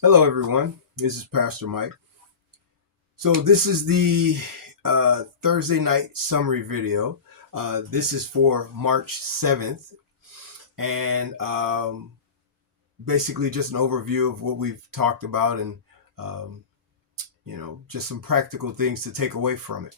Hello, everyone. This is Pastor Mike. So this is the Thursday night summary video. This is for March 7th, and basically just an overview of what we've talked about and, um, just some practical things to take away from it.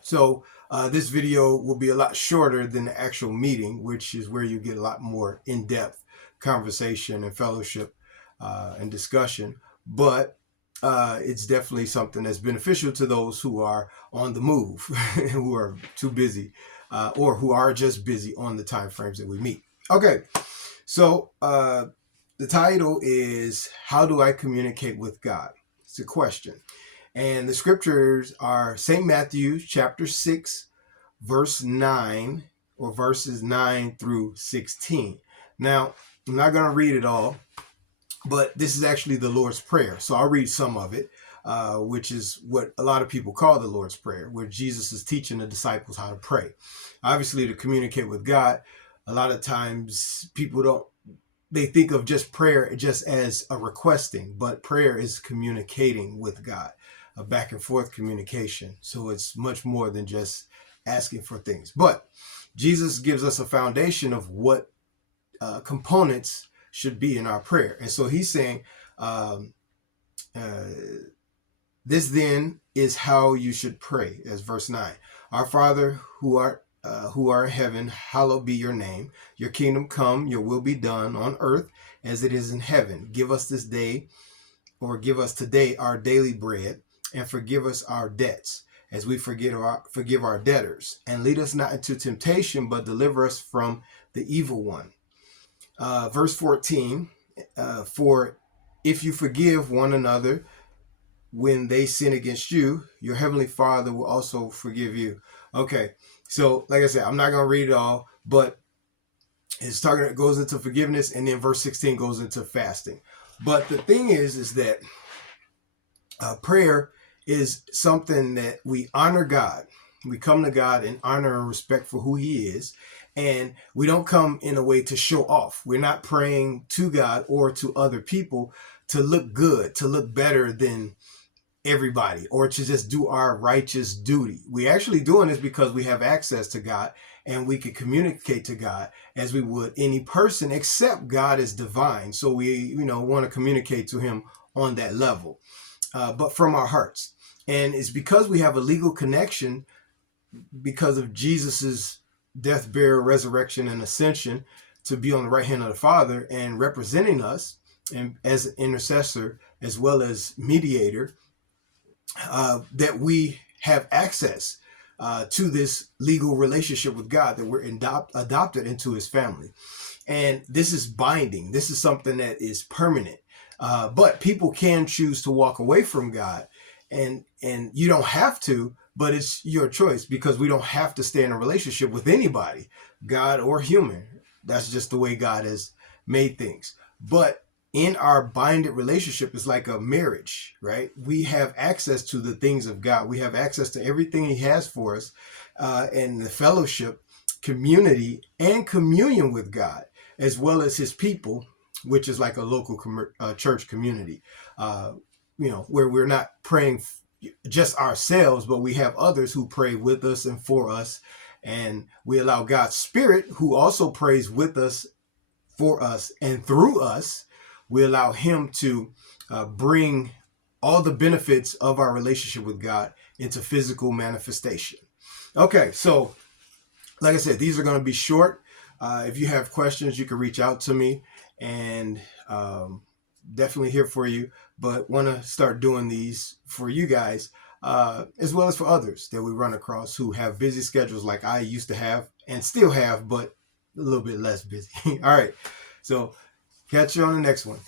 So this video will be a lot shorter than the actual meeting, which is where you get a lot more in-depth conversation and fellowship and discussion. But it's definitely something that's beneficial to those who are on the move, who are too busy, or who are just busy on the time frames that we meet. Okay, so the title is "How Do I Communicate with God?" It's a question. And the scriptures are St. Matthew chapter 6, verse 9, or verses 9 through 16. Now, I'm not going to read it all, but this is actually the Lord's Prayer. So I'll read some of it, which is what a lot of people call the Lord's Prayer, where Jesus is teaching the disciples how to pray. Obviously, to communicate with God, a lot of times people don't, they think of just prayer just as a requesting, but prayer is communicating with God, a back and forth communication. So it's much more than just asking for things. But Jesus gives us a foundation of what components should be in our prayer. And so he's saying, um, uh, this then is how you should pray, as verse 9. Our Father who are in heaven, hallowed be your name. Your kingdom come, your will be done on earth as it is in heaven. Give us this day, or give us today our daily bread, and forgive us our debts as we forgive our debtors. And lead us not into temptation, but deliver us from the evil one. Verse 14, for if you forgive one another when they sin against you, your heavenly Father will also forgive you. Okay, so like I said, I'm not going to read it all, but it's talking, it goes into forgiveness, and then verse 16 goes into fasting. But the thing is that prayer is something that we honor God. We come to God in honor and respect for who he is. And we don't come in a way to show off. We're not praying to God or to other people to look good, to look better than everybody, or to just do our righteous duty. We actually doing this because we have access to God, and we can communicate to God as we would any person, except God is divine. So we, want to communicate to him on that level, but from our hearts. And it's because we have a legal connection because of Jesus's death, burial, resurrection, and ascension to be on the right hand of the Father and representing us, and as an intercessor as well as mediator, that we have access to this legal relationship with God, that we're adopted into his family. And this is binding. This is something that is permanent. But people can choose to walk away from God, and you don't have to, but it's your choice, because we don't have to stay in a relationship with anybody, God or human. That's just the way God has made things. But in our binded relationship, is like a marriage, right? We have access to the things of God. We have access to everything he has for us, and the fellowship, community, and communion with God, as well as his people, which is like a local church community, where we're not praying just ourselves, but we have others who pray with us and for us. And we allow God's Spirit, who also prays with us, for us, and through us. We allow him to bring all the benefits of our relationship with God into physical manifestation. Okay, so like I said, these are going to be short. If you have questions, you can reach out to me, and definitely here for you. But want to start doing these for you guys, as well as for others that we run across who have busy schedules like I used to have and still have, but a little bit less busy. All right. So catch you on the next one.